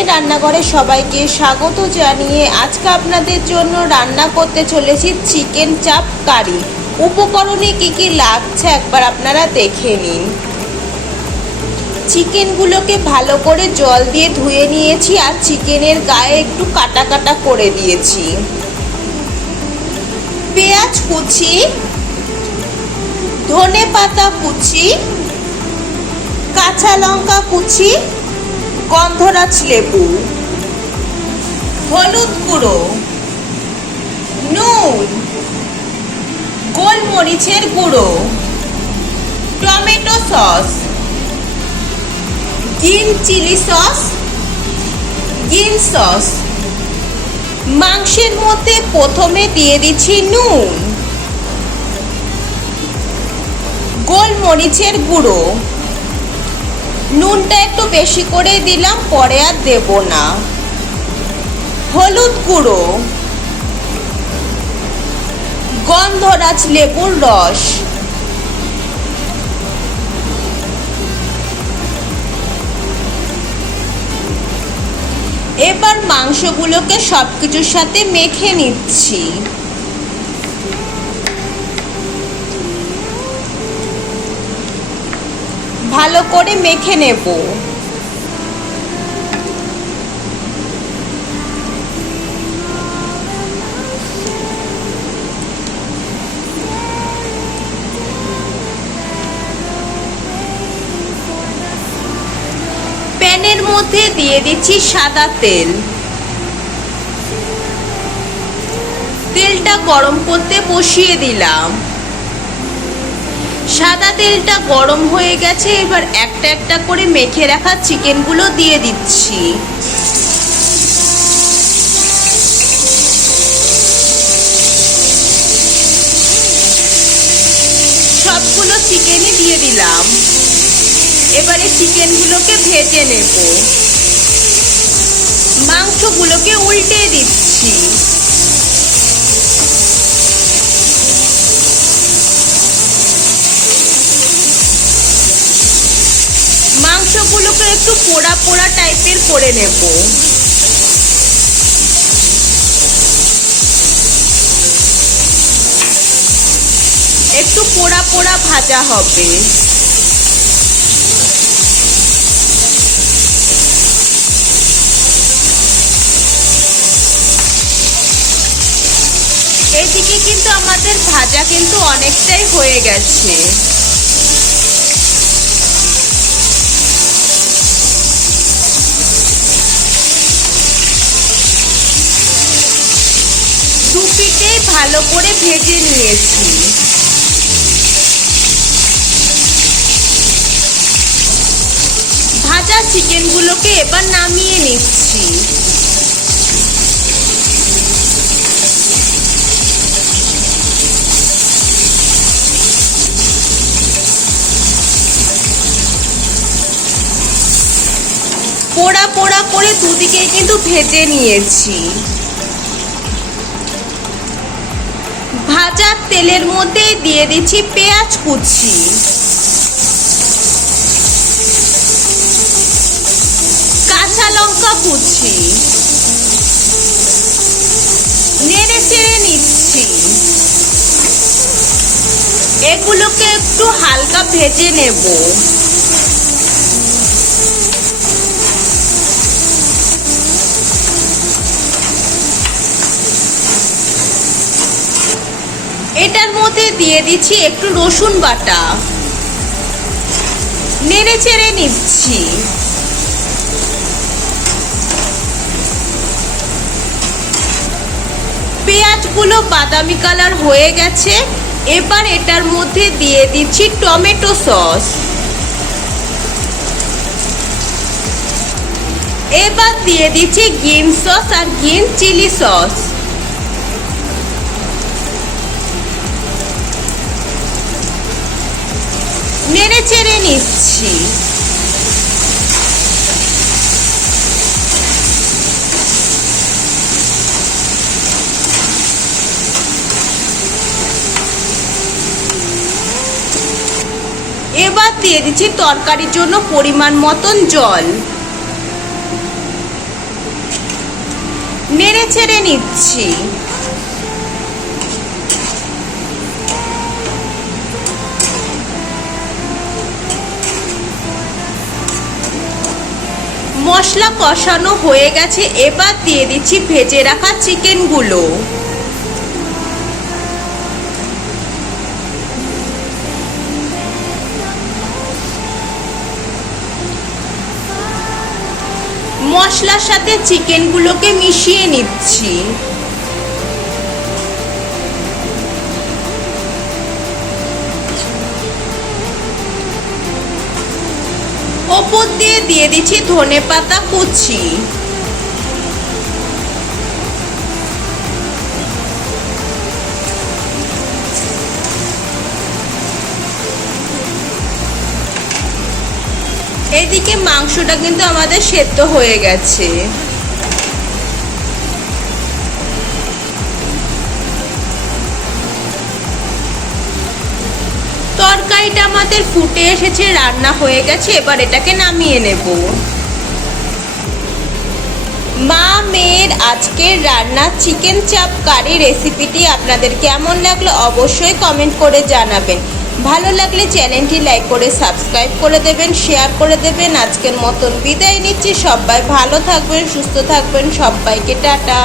মায়ের রান্নাঘরে সবাইকে স্বাগত জানিয়ে আজকে আপনাদের জন্য রান্না করতে চলেছি চিকেন চাপ কারি। উপকরণে কি কি লাগছে একবার আপনারা দেখে নিন। চিকেনগুলোকে ভালো করে জল দিয়ে ধুয়ে নিয়েছি আর চিকেনের গায়ে একটু কাটা কাটা করে দিয়েছি। পেঁয়াজ কুচি, ধনেপাতা কুচি, কাঁচা লঙ্কা কুচি, গন্ধরাজ লেবু, হলুদ গুঁড়ো, নুন, গোলমরিচের গুঁড়ো, tomato sauce, green chilli sauce, green sauce. মাংসের মধ্যে প্রথমে দিয়ে দিচ্ছি নুন, গোলমরিচের গুঁড়ো। নুনটা একটু বেশি করে দিলাম, পরে আর দেব না। হলুদ গুঁড়ো, গন্ধরাজ লেবুর রস, এবার মাংসগুলোকে সবকিছুর সাথে মেখে নিচ্ছি। ভালো করে মেখে নেব। প্যানের মধ্যে দিয়ে দিচ্ছি সাদা তেল। তেলটা গরম করতে বসিয়ে দিলাম। সাদা তেলটা গরম হয়ে গেছে, এবার একটা একটা করে মেখে রাখা চিকেনগুলো দিয়ে দিচ্ছি। সবগুলো চিকেনই দিয়ে দিলাম। এবারে চিকেনগুলোকে ভেজে নেব। মাংসগুলোকে উল্টে দিচ্ছি। মাংসগুলোকে একটু পোড়া পোড়া টাইপের করে নেব। একটু পোড়া পোড়া ভাজা হবে। এদিকে কিন্তু আমাদের ভাজা কিন্তু অনেকটাই হয়ে গেছে। দু পিঠেই ভালো করে ভেজে নিয়েছি। ভাজা চিকেনগুলোকে এবার নামিয়ে নিচ্ছি। পোড়া পোড়া করে দুদিকে কিন্তু ভেজে নিয়েছি। ভাজার তেলের মধ্যে দিয়ে দিচ্ছি পেঁয়াজ কুচি, কাঁচা লঙ্কা কুচি, নেড়ে চেড়ে নিচ্ছি। এগুলোকে একটু হালকা ভেজে নেব। এটার মধ্যে দিয়ে দিচ্ছি একটু রসুন বাটা, নেড়ে চেড়ে নিচ্ছি। পেঁয়াজগুলো বাদামি কালার হয়ে গেছে, এবার এটার মধ্যে দিয়ে দিচ্ছি টমেটো সস। এবার দিয়ে দিচ্ছি গ্রিন সস আর গ্রিন চিলি সস। নেড়ে চেড়ে নিচ্ছি। এবার দিয়ে দিচ্ছি তরকারির জন্য পরিমাণ মতন জল। নেড়ে চেড়ে নিচ্ছি। মশলা কষানো হয়ে গেছে, এবার দিয়ে দিচ্ছি ভেজে রাখা চিকেনগুলো। মশলার সাথে চিকেনগুলোকে মিশিয়ে নিচ্ছি। ওপর দিয়ে দিচ্ছি ধনেপাতা কুচি। এদিকে মাংসটা কিন্তু আমাদের সেদ্ধ হয়ে গেছে। তরকারিটা আমাদের ফুটে এসেছে, রান্না হয়ে গেছে, এবার এটাকে নামিয়ে নেব। মা মেয়ের আজকের রান্না চিকেন চাপ কারি রেসিপিটি আপনাদের কেমন লাগলো অবশ্যই কমেন্ট করে জানাবেন। ভালো লাগলে চ্যানেলটি লাইক করে সাবস্ক্রাইব করে দেবেন, শেয়ার করে দেবেন। আজকের মতন বিদায় নিচ্ছি। সবাই ভালো থাকবেন, সুস্থ থাকবেন। সবাইকে টাটা।